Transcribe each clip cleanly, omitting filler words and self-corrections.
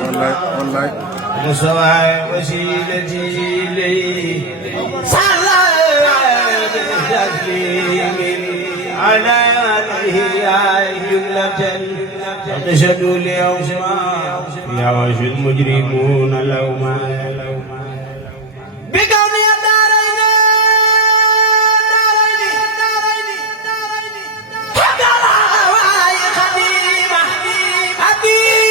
wallaay musawaay wasilati lay على الإحياء جملة تشهد اليوم يعيش المجرمون لوما بكون دارين خديمة حبيبي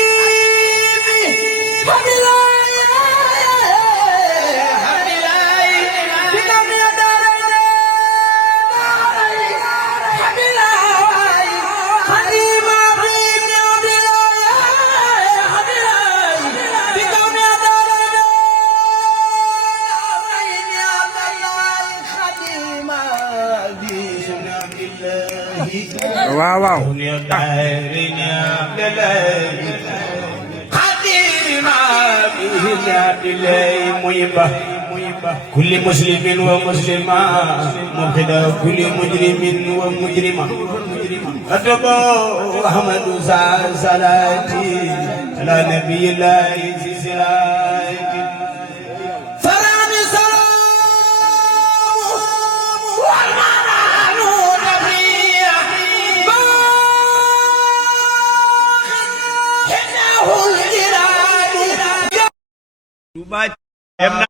waaw waaw كل مسلم ومسلمة مبتدا كل مجرم ومجرمة أتبع أحمد صلاتي على نبي الله صلاتي فراني Touba dem na